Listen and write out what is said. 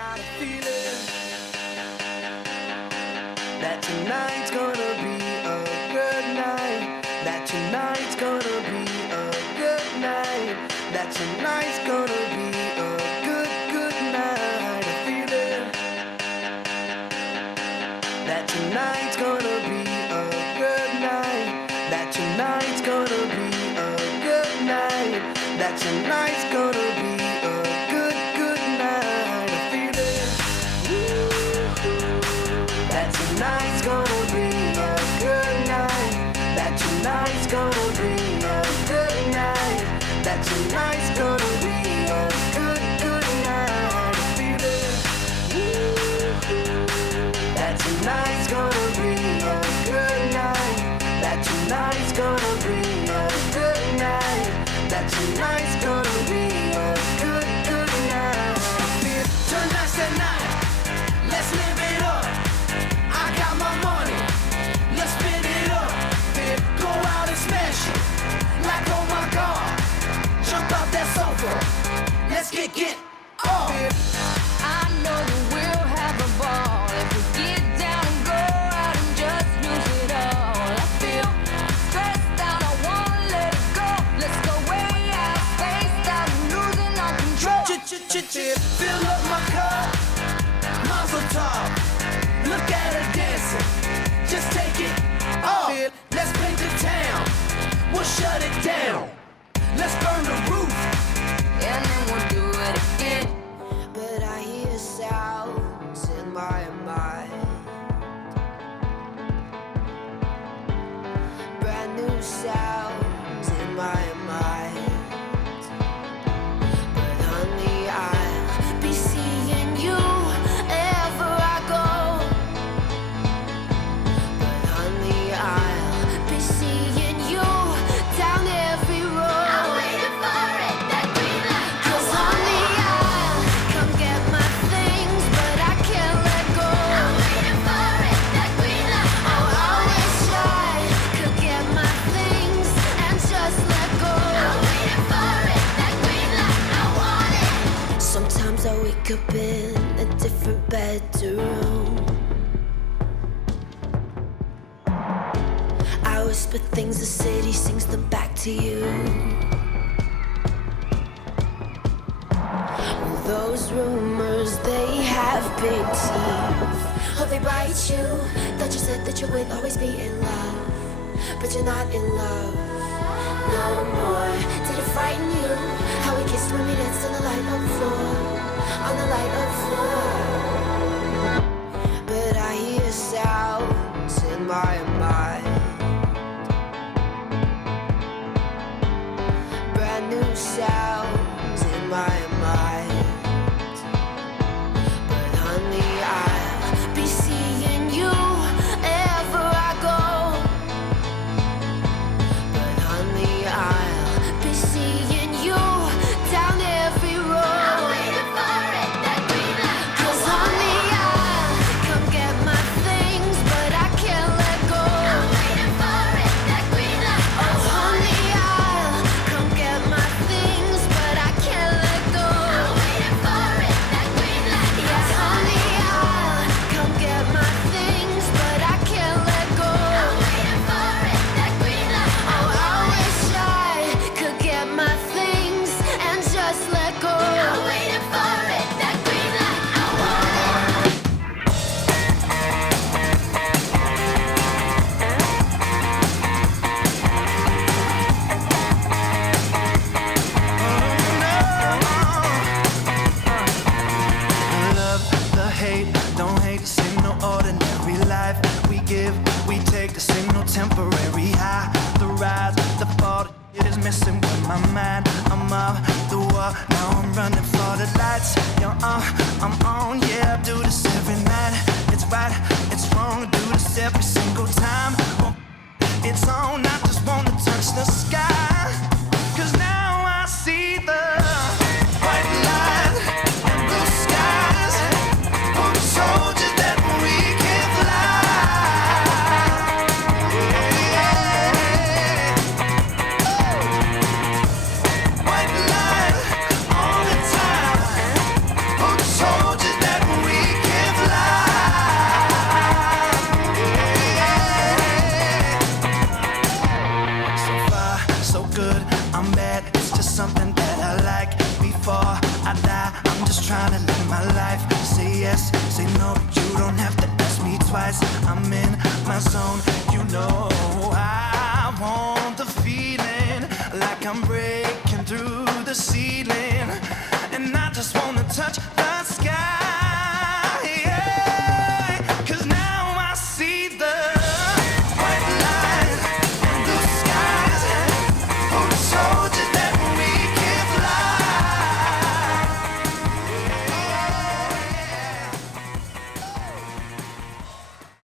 got a feeling that tonight's gonna be a good night. That tonight's gonna be a good night. That tonight's gonna be a good, good night. A feeling that tonight's gonna be a good night. That tonight's gonna be a good night. That tonight's gonna be a good, good night. A feeling that tonight's gonna be a good night. That tonight's gonna be a good night. That tonight's gonna be a good, good night. A feeling that tonight's gonna be a good night. That tonight's gonna be a good night. That tonight's gonna be a good, good night. Tonight's the night. Let's live it up. I got my money. Let's spin it up. Go out and smash it. Like oh my God. Jump out that sofa. Let's get off. I know that we'll have a ball if we get down and go out and just lose it all. I feel stressed out, I wanna let it go. Let's go way out, spaced out, losing all control. Fill up my cup, Mazel tov. Look at her dancing, just take it off. Let's paint the town, we'll shut it down. Let's burn the roof, And then we'll do it again. But I hear sounds in my mind, brand new sounds in my mind. But honey, I'll be seeing you wherever I go. But honey, I'll be seeing you down every road. I'm waiting for it, that green light. 'Cause honey, I'll come get my things, but I can't let go. I'm waiting for it, that green light. Oh, I wish I could get my things and just let go. I'm waiting for it, that green light. I want it. Sometimes I wake up in a different bedroom. I whisper things, the city sings them back to you. Well, those rumors, they have big teeth. Oh, they bite you. That you said that you would always be in love, but you're not in love no more. Did it frighten you? How we kissed when we danced on the light of floor, on the light of floor. But I hear sounds in my mind, brand new sounds in my mind. But honey, I'll be seeing you wherever I go. But honey, I'll be seeing you down every road. I'm waiting for it, that green light. 'Cause honey, I'll come get my things, but I can't let go. I'm waiting for it, that green light. Oh, honey, I'll come get my things, but I can't let go. I'm waiting for it, that green light. Yeah, honey, I'll come get my things, but I can't let go. I'm waiting for it, that green light. Oh, I wish I could get my things and just let go. I'm waiting for it, that green light. I want it. love, the hate, don't hate, this ain't no ordinary life. We give, we take, this ain't no temporary high. The rise, the fall, it is messing with my mind. I'm off the wall, now I'm running for the lights. You're on, I'm on, yeah, I do this every night. It's right, it's wrong, do this every single time. Oh, it's on, I just wanna touch the sky. 'Cause now I see the white line and blue skies. For the soldiers that we can fly. Yeah. White line all the time. For the soldiers that zone. You know